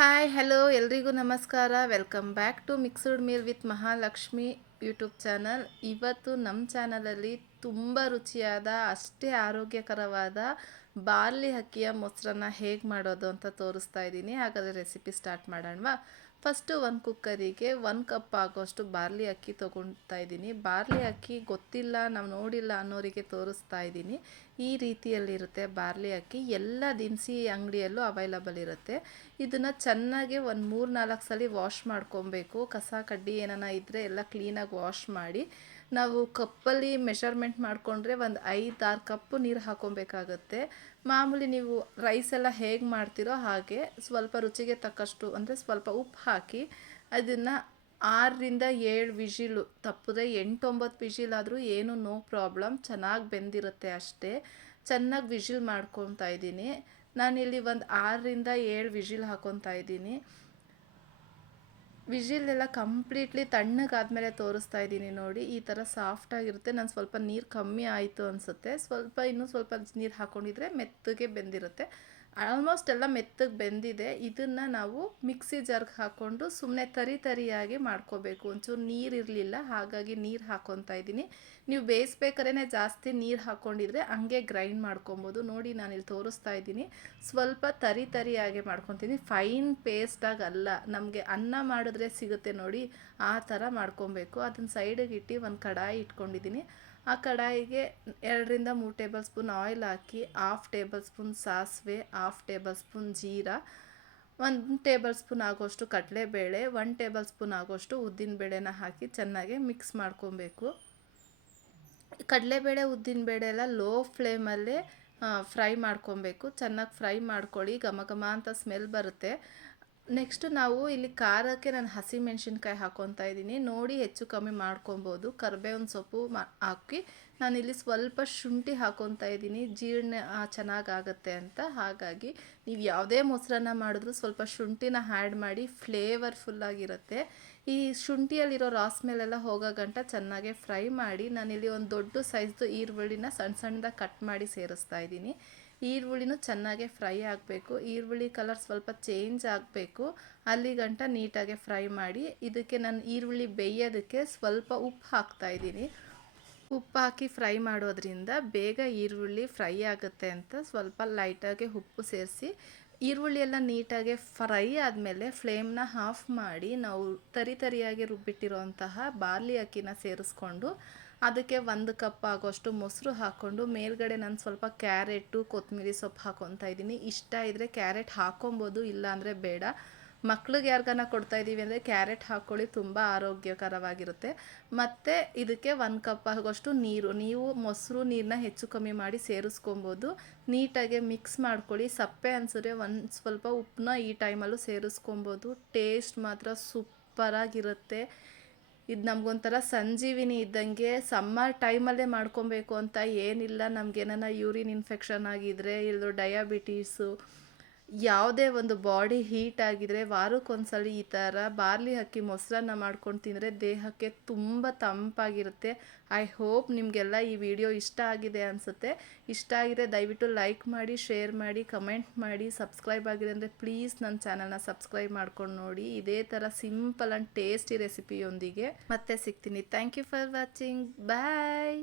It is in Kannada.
ಹಾಯ್ ಹಲೋ ಎಲ್ರಿಗೂ ನಮಸ್ಕಾರ. Welcome back to mixed meal with Mahalakshmi YouTube channel ಇವತ್ತು ನಮ್ಮ ಚಾನಲಲ್ಲಿ ತುಂಬ ರುಚಿಯಾದ, ಅಷ್ಟೇ ಆರೋಗ್ಯಕರವಾದ ಬಾರ್ಲಿ ಅಕ್ಕಿಯ ಮೊಸರನ್ನ ಹೇಗೆ ಮಾಡೋದು ಅಂತ ತೋರಿಸ್ತಾ ಇದ್ದೀನಿ. ಹಾಗಾದರೆ ರೆಸಿಪಿ ಸ್ಟಾರ್ಟ್ ಮಾಡೋಣವಾ? ಫಸ್ಟು ಒಂದು ಕುಕ್ಕರಿಗೆ ಒಂದು ಕಪ್ ಆಗೋಷ್ಟು ಬಾರ್ಲಿ ಅಕ್ಕಿ ತೊಗೊಳ್ತಾ ಇದ್ದೀನಿ. ಬಾರ್ಲಿ ಅಕ್ಕಿ ಗೊತ್ತಿಲ್ಲ, ನಾವು ನೋಡಿಲ್ಲ ಅನ್ನೋರಿಗೆ ತೋರಿಸ್ತಾ ಇದ್ದೀನಿ. ಈ ರೀತಿಯಲ್ಲಿರುತ್ತೆ ಬಾರ್ಲಿ ಅಕ್ಕಿ. ಎಲ್ಲ ದಿನಸಿ ಅಂಗಡಿಯಲ್ಲೂ ಅವೈಲಬಲ್ ಇರುತ್ತೆ. ಇದನ್ನು ಚೆನ್ನಾಗಿ ಒಂದು ಮೂರು ನಾಲ್ಕು ಸಲ ವಾಶ್ ಮಾಡ್ಕೊಬೇಕು. ಕಸ ಕಡ್ಡಿ ಏನಾನ ಇದ್ದರೆ ಎಲ್ಲ ಕ್ಲೀನಾಗಿ ವಾಶ್ ಮಾಡಿ. ನಾವು ಕಪ್ಪಲ್ಲಿ ಮೆಷರ್ಮೆಂಟ್ ಮಾಡಿಕೊಂಡ್ರೆ ಒಂದು ಐದು ಆರು ಕಪ್ಪು ನೀರು ಹಾಕೊಬೇಕಾಗತ್ತೆ. ಮಾಮೂಲಿ ನೀವು ರೈಸ್ ಎಲ್ಲ ಹೇಗೆ ಮಾಡ್ತೀರೋ ಹಾಗೆ ಸ್ವಲ್ಪ ರುಚಿಗೆ ತಕ್ಕಷ್ಟು ಅಂದರೆ ಸ್ವಲ್ಪ ಉಪ್ಪು ಹಾಕಿ ಅದನ್ನು ಆರರಿಂದ ಏಳು ವಿಷಿಲು ತಪ್ಪದೆ ಎಂಟೊಂಬತ್ತು ವಿಷಿಲ್ ಆದರೂ ಏನು ನೋ ಪ್ರಾಬ್ಲಮ್, ಚೆನ್ನಾಗಿ ಬೆಂದಿರುತ್ತೆ ಅಷ್ಟೇ. ಚೆನ್ನಾಗಿ ವಿಷಿಲ್ ಮಾಡ್ಕೊತಾ ಇದ್ದೀನಿ. ನಾನಿಲ್ಲಿ ಒಂದು ಆರರಿಂದ ಏಳು ವಿಜಿಲ್ ಹಾಕೊತಾ ಇದ್ದೀನಿ. ವಿಜಿಲ್ ಎಲ್ಲ ಕಂಪ್ಲೀಟ್ಲಿ ತಣ್ಣಗಾದ್ಮೇಲೆ ತೋರಿಸ್ತಾ ಇದ್ದೀನಿ ನೋಡಿ, ಈ ಥರ ಸಾಫ್ಟಾಗಿರುತ್ತೆ ನಾನು ಸ್ವಲ್ಪ ನೀರು ಕಮ್ಮಿ ಆಯಿತು ಅನಿಸುತ್ತೆ. ಸ್ವಲ್ಪ ಇನ್ನೂ ಸ್ವಲ್ಪ ನೀರು ಹಾಕ್ಕೊಂಡಿದ್ರೆ ಮೆತ್ತಗೆ ಬೆಂದಿರುತ್ತೆ. ಆಲ್ಮೋಸ್ಟ್ ಎಲ್ಲ ಮೆತ್ತಗೆ ಬೆಂದಿದೆ. ಇದನ್ನು ನಾವು ಮಿಕ್ಸಿ ಜಾರ್ಗೆ ಹಾಕ್ಕೊಂಡು ಸುಮ್ಮನೆ ತರಿ ತರಿಯಾಗಿ ಮಾಡ್ಕೋಬೇಕು. ಒಂಚೂರು ನೀರು ಇರಲಿಲ್ಲ, ಹಾಗಾಗಿ ನೀರು ಹಾಕ್ಕೊತಾ ಇದ್ದೀನಿ. ನೀವು ಬೇಯಿಸ್ಬೇಕಾದ್ರೆ ಜಾಸ್ತಿ ನೀರು ಹಾಕ್ಕೊಂಡಿದ್ರೆ ಹಂಗೆ ಗ್ರೈಂಡ್ ಮಾಡ್ಕೊಬೋದು. ನೋಡಿ ನಾನು ಇಲ್ಲಿ ತೋರಿಸ್ತಾ ಇದ್ದೀನಿ. ಸ್ವಲ್ಪ ತರಿ ತರಿಯಾಗಿ ಮಾಡ್ಕೊತೀನಿ. ಫೈನ್ ಪೇಸ್ಟಾಗಿ ಅಲ್ಲ, ನಮಗೆ ಅನ್ನ ಮಾಡಿದ್ರೆ ಸಿಗುತ್ತೆ ನೋಡಿ, ಆ ಥರ ಮಾಡ್ಕೊಬೇಕು. ಅದನ್ನು ಸೈಡಿಗೆ ಇಟ್ಟು ಒಂದು ಕಡಾಯಿ ಇಟ್ಕೊಂಡಿದ್ದೀನಿ. ಆ ಕಡಾಯಿಗೆ ಎರಡರಿಂದ ಮೂರು ಟೇಬಲ್ ಸ್ಪೂನ್ ಆಯಿಲ್ ಹಾಕಿ, ಹಾಫ್ ಟೇಬಲ್ ಸ್ಪೂನ್ ಸಾಸಿವೆ ಹಾಫ್ ಟೇಬಲ್ ಸ್ಪೂನ್ ಜೀರಾ ಒಂದು ಟೇಬಲ್ ಸ್ಪೂನ್ ಆಗೋಷ್ಟು ಕಡಲೆಬೇಳೆ ಒನ್ ಟೇಬಲ್ ಸ್ಪೂನ್ ಆಗೋಷ್ಟು ಉದ್ದಿನಬೇಳೆನ ಹಾಕಿ ಚೆನ್ನಾಗಿ ಮಿಕ್ಸ್ ಮಾಡ್ಕೊಬೇಕು. ಕಡಲೆಬೇಳೆ ಉದ್ದಿನಬೇಳೆ ಎಲ್ಲ ಲೋ ಫ್ಲೇಮಲ್ಲೇ ಫ್ರೈ ಮಾಡ್ಕೊಬೇಕು. ಚೆನ್ನಾಗಿ ಫ್ರೈ ಮಾಡ್ಕೊಳ್ಳಿ, ಘಮ ಘಮ ಅಂತ ಸ್ಮೆಲ್ ಬರುತ್ತೆ. ನೆಕ್ಸ್ಟ್ ನಾವು ಇಲ್ಲಿ ಖಾರಕ್ಕೆ ನಾನು ಹಸಿ ಮೆಣಸಿನ್ಕಾಯಿ ಹಾಕೊತಾ ಇದ್ದೀನಿ. ನೋಡಿ ಹೆಚ್ಚು ಕಮ್ಮಿ ಮಾಡ್ಕೊಬೋದು. ಕರ್ಬೇವಿನ ಸೊಪ್ಪು ಹಾಕಿ ನಾನಿಲ್ಲಿ ಸ್ವಲ್ಪ ಶುಂಠಿ ಹಾಕೊತಾ ಇದ್ದೀನಿ. ಜೀರ್ಣ ಚೆನ್ನಾಗಾಗತ್ತೆ ಅಂತ. ಹಾಗಾಗಿ ನೀವು ಯಾವುದೇ ಮೊಸರನ್ನ ಮಾಡಿದ್ರೂ ಸ್ವಲ್ಪ ಶುಂಠಿನ ಆ್ಯಡ್ ಮಾಡಿ ಫ್ಲೇವರ್ಫುಲ್ಲಾಗಿರುತ್ತೆ ಈ ಶುಂಠಿಯಲ್ಲಿರೋ ರಾಸ್ ಮೇಲೆಲ್ಲ ಹೋಗೋ ಗಂಟ ಚೆನ್ನಾಗೆ ಫ್ರೈ ಮಾಡಿ ನಾನಿಲ್ಲಿ ಒಂದು ದೊಡ್ಡ ಸೈಜ್ದು ಈರುಳ್ಳಿನ ಸಣ್ಣ ಸಣ್ಣದಾಗಿ ಕಟ್ ಮಾಡಿ ಸೇರಿಸ್ತಾ ಇದ್ದೀನಿ. ಈರುಳ್ಳಿನೂ ಚೆನ್ನಾಗಿ ಫ್ರೈ ಆಗಬೇಕು. ಈರುಳ್ಳಿ ಕಲರ್ ಸ್ವಲ್ಪ ಚೇಂಜ್ ಆಗಬೇಕು. ಅಲ್ಲಿ ಗಂಟ ನೀಟಾಗಿ ಫ್ರೈ ಮಾಡಿ, ಇದಕ್ಕೆ ನಾನು ಈರುಳ್ಳಿ ಬೇಯೋದಕ್ಕೆ ಸ್ವಲ್ಪ ಉಪ್ಪು ಹಾಕ್ತಾ ಇದ್ದೀನಿ. ಉಪ್ಪು ಹಾಕಿ ಫ್ರೈ ಮಾಡೋದ್ರಿಂದ ಬೇಗ ಈರುಳ್ಳಿ ಫ್ರೈ ಆಗುತ್ತೆ ಅಂತ ಸ್ವಲ್ಪ ಲೈಟಾಗಿ ಉಪ್ಪು ಸೇರಿಸಿ, ಈರುಳ್ಳಿ ಎಲ್ಲ ನೀಟಾಗಿ ಫ್ರೈ ಆದಮೇಲೆ ಫ್ಲೇಮ್ನ ಆಫ್ ಮಾಡಿ, ನಾವು ತರಿ ತರಿಯಾಗಿ ರುಬ್ಬಿಟ್ಟಿರೋಂತಹ ಬಾರ್ಲಿ ಅಕ್ಕಿನ ಸೇರಿಸ್ಕೊಂಡು ಅದಕ್ಕೆ ಒಂದು ಕಪ್ ಆಗೋಷ್ಟು ಮೊಸರು ಹಾಕ್ಕೊಂಡು ಮೇಲ್ಗಡೆ ನಾನು ಸ್ವಲ್ಪ ಕ್ಯಾರೆಟು, ಕೊತ್ತಂಬರಿ ಸೊಪ್ಪು ಹಾಕೊತಾ ಇದ್ದೀನಿ. ಇಷ್ಟ ಇದ್ದರೆ ಕ್ಯಾರೆಟ್ ಹಾಕೊಬೋದು ಇಲ್ಲಾಂದರೆ ಬೇಡ. ಮಕ್ಳಿಗೆ ಯಾರಿಗಾನ ಕೊಡ್ತಾ ಇದ್ದೀವಿ ಅಂದರೆ ಕ್ಯಾರೆಟ್ ಹಾಕ್ಕೊಳ್ಳಿ, ತುಂಬ ಆರೋಗ್ಯಕರವಾಗಿರುತ್ತೆ. ಮತ್ತು ಇದಕ್ಕೆ ಒಂದು ಕಪ್ ಆಗೋಷ್ಟು ನೀರು. ನೀವು ಮೊಸರು ನೀರನ್ನ ಹೆಚ್ಚು ಕಮ್ಮಿ ಮಾಡಿ ಸೇರಿಸ್ಕೊಬೋದು. ನೀಟಾಗಿ ಮಿಕ್ಸ್ ಮಾಡ್ಕೊಳ್ಳಿ. ಸಪ್ಪೆ ಅನ್ಸಿದ್ರೆ ಒಂದು ಸ್ವಲ್ಪ ಉಪ್ಪನ್ನ ಈ ಟೈಮಲ್ಲೂ ಸೇರಿಸ್ಕೊಬೋದು. ಟೇಸ್ಟ್ ಮಾತ್ರ ಸೂಪರಾಗಿರುತ್ತೆ. ಇದು ನಮಗೊಂಥರ ಸಂಜೀವಿನಿ ಇದ್ದಂಗೆ ಸಮ್ಮರ್ ಟೈಮಲ್ಲೇ ಮಾಡ್ಕೊಬೇಕು ಅಂತ ಏನಿಲ್ಲ. ನಮಗೇನ ಯೂರಿನ್ ಇನ್ಫೆಕ್ಷನ್ ಆಗಿದ್ರೆ ಇಲ್ಲ ಡಯಾಬಿಟೀಸು ಯಾವುದೇ ಒಂದು ಬಾಡಿ ಹೀಟ್ ಆಗಿದ್ರೆ ವಾರಕ್ಕೊಂದ್ಸಲ ಈ ಥರ ಬಾರ್ಲಿ ಅಕ್ಕಿ ಮೊಸರನ್ನ ಮಾಡ್ಕೊಂಡು ತಿಂದರೆ ದೇಹಕ್ಕೆ ತುಂಬ ತಂಪಾಗಿರುತ್ತೆ. ಐ ಹೋಪ್ ನಿಮಗೆಲ್ಲ ಈ ವಿಡಿಯೋ ಇಷ್ಟ ಆಗಿದೆ ಅನಿಸುತ್ತೆ. ಇಷ್ಟ ಆಗಿದೆ ದಯವಿಟ್ಟು ಲೈಕ್ ಮಾಡಿ ಶೇರ್ ಮಾಡಿ ಕಮೆಂಟ್ ಮಾಡಿ ಸಬ್ಸ್ಕ್ರೈಬ್ ಆಗಿದೆ ಅಂದರೆ ಪ್ಲೀಸ್ ನನ್ನ ಚಾನಲ್ನ ಸಬ್ಸ್ಕ್ರೈಬ್ ಮಾಡ್ಕೊಂಡು ನೋಡಿ. ಇದೇ ಥರ ಸಿಂಪಲ್ ಆ್ಯಂಡ್ ಟೇಸ್ಟಿ ರೆಸಿಪಿಯೊಂದಿಗೆ ಮತ್ತೆ ಸಿಗ್ತೀನಿ. Thank you for watching bye